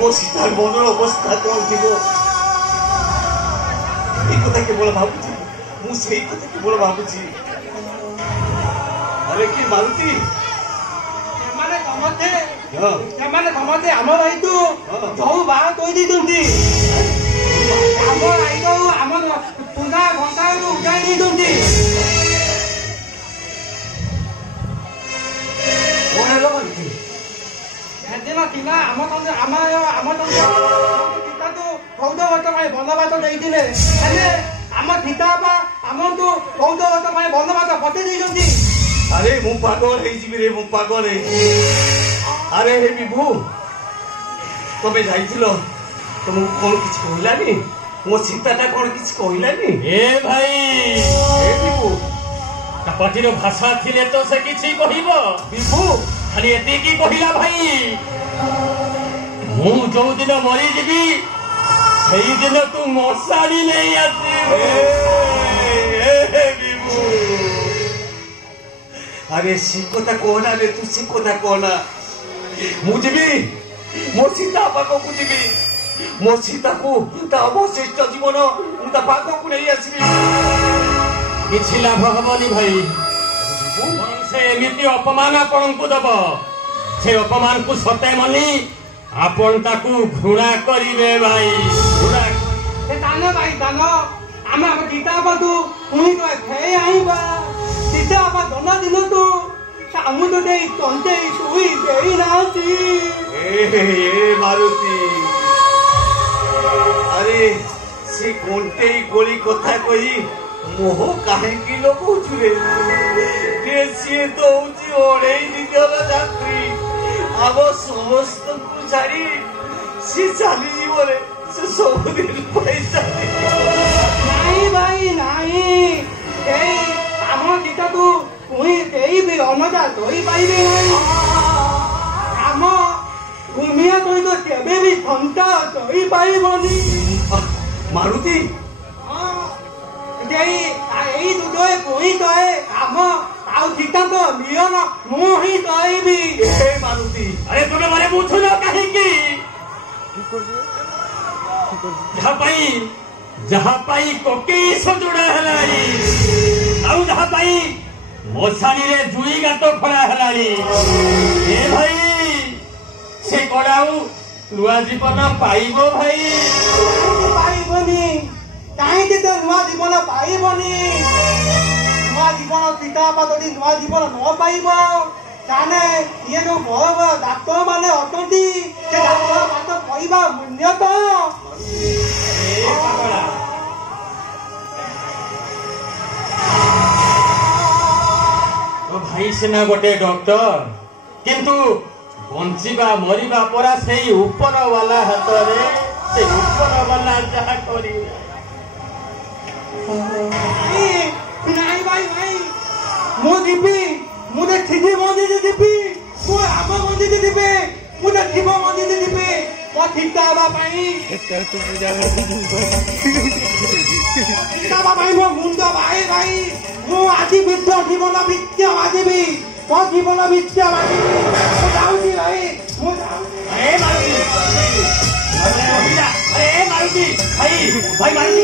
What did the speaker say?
ମୋ ସୀତାର ମନର ଅବସ୍ଥା କଣ ଥିବ এই কথা কেবল ভাবুছি ମୁଁ ସେଇ କଥା କେବଳ ଭାବୁଛି। আরে কি মারুতি ସେମାନେ ସମସ୍ତେ ଆମ ଭାଇକୁ ଯୋଉ ବାହା କହିଦେଇଛନ୍ତି ଆମ ଭାଇକୁ ଆମ ପୁନା ଘଣ୍ଟାରୁ ଉଜାଇ ଦେଇଛନ୍ତି। ସେଦିନ ଥିଲା ଆମ ସୀତାକୁ 14 ବର୍ଷ ପାଇଁ ବନବାସ ଦେଇଥିଲେ ହେଲେ ଆମ ସୀତା ବାପା ଆମକୁ 14 ବର୍ଷ ପାଇଁ ବନବାସ ପଠେଇ ଦେଇଛନ୍ତି। আরে ମୁଁ ପାଗଳ ହେଇଯିବି ରେ ମୁଁ ପାଗଳ ହେଇଯିବି। আরে হে বিভু তুমি যাইছিল তোমাকে কোন কিছু কহিলানি ମୋ ସୀତାଟା କଣ କିଛି କହିଲାନି? ଏ ଭାଇ ଏ ବିଭୁ ତା ପାଟିର ଭାଷା ଥିଲେ ତ ସେ କିଛି କହିବ। ବିଭୁ ଖାଲି ଏତିକି କହିଲା ଭାଇ ମୁଁ ଯୋଉ ଦିନ ମରିଯିବି ସେଇଦିନ ତୁ ମଶାଣି ନେଇ ଆସିବୁ। ବିଭୁ আরে সে কথা কহনা রে তু সে কথা কহনা ମୁଁ ଯିବି ମୋ ସୀତା ପାଖକୁ ଯିବି ମୋ ସୀତାକୁ ତା ଅବଶିଷ୍ଟ ଜୀବନ ମୁଁ ତା ପାଖକୁ ନେଇ ଆସିବି। କିଛି ଲାଭ ହବନି ଭାଇ ସେ ଏମିତି ଅପମାନ ଆପଣଙ୍କୁ ଦବ ସେ ଅପମାନକୁ ସତେ ମନି ଆପଣ ତାକୁ ଘୃଣା କରିବେ ଭାଇ। ଦାନ ଭାଇ ଦାନ ଆମେ ଆମ ସୀତା ବାପାକୁ ପୁଣି ଫେରି ଆଣିବା। ସୀତା ବାପା ଦନା ଦିନକୁ ଆମକୁ ଦେଇ ତନ୍ତେଇ ଶୋଇ ଦେଇନାହାନ୍ତି। ମାରୁତି ଆରେ ସେ କଣ୍ଟେଇ ଗୋଳି କଥା କହି ମୋହ କାହିଁକି ଲଗଉଛୁ ରେ? ସିଏ ତ ହଉଛି ଅଢେଇ ଦିନର ଯାତ୍ରୀ ଆମ ସମସ୍ତଙ୍କୁ ଛାଡି ସେ ଚାଲିଯିବ ରେ। ସେ ସବୁଦିନ ପାଇଁ ଚାଲିଯିବ। ନାଇଁ ଭାଇ ନାଇଁ ଏଇ ଆମ ସୀତାକୁ ପୁଣି କେହି ବି ଅନଜା କହିପାରିବେ ନାହିଁ। ଆମ ଭୂମିଆ ସହିତ କେବେ ବି ସନ୍ତା କହିପାରିବନି। ମାରୁତି ଏଇ ଦୁଧରେ ପୁଣି କହେ ଆମ ଆଉ ସୀତାଙ୍କ ମିଳନ ମୁଁ ହିଁ କହିବି। ମାରୁତି ଆରେ ତୁମେ ମାନେ ବୁଝୁନ କାହିଁକି? ଯାହା ପାଇଁ କୋକେଇ ସଜୁଡା ହେଲାଣି ଆଉ ଯାହା ପାଇଁ ମଶାଣିରେ ଜୁଇ ଗାତ ଖୋଳା ହେଲାଣି ଏ ଭାଇ ସେ କଣ ଆଉ ନୂଆ ଜୀବନ ପାଇବ ଭାଇ? ପାଇବନି କାହିଁକି ତ ନୂଆ ଜୀବନ ପାଇବନି? ନୂଆ ଜୀବନ ସୀତା ବାପା ଯଦି ନୂଆ ଜୀବନ ନ ପାଇବ ତାହେଲେ ଇଏ ଯୋଉ ବଡ ବଡ ଡାକ୍ତର ମାନେ ଅଛନ୍ତି ସେ ଡାକ୍ତର ବାଟ କହିବା ମୂଲ୍ୟ ତ ଭାଇ ସିନା ଗୋଟେ ଡକ୍ଟର କିନ୍ତୁ ବଞ୍ଚିବା ମରିବା ପରା ସେଇ ଉପର ବାଲା ହାତରେ ସେଇ ଉପର ବାଲା ଯାହା କରିବ। ନାଇଁ ଭାଇ ଭାଇ ମୁଁ ଯିବି ମୁଁ ଥିବି ମନ୍ଦିର ଯିବି ମୁଁ ଆମ ମନ୍ଦିର ଯିବି ମୁଁ ଥିବ ମନ୍ଦିର ଯିବି ମୋ ସୀତା ହେବା ପାଇଁ ମୋ ମୁଣ୍ଡ ଭାଇ ଭାଇ ମୁଁ ଆଜି ବିଦ୍ୟା ଜୀବନ ବିଦ୍ୟା ବାଜିବି ମୋ ଜୀବନ ବିଦ୍ୟା ବାଜିବି ମୁଁ ଯାଉଛି ଭାଇ ମୁଁ ଯାଉଛି। ମାରୁତି ଭାଇ ମାରୁତି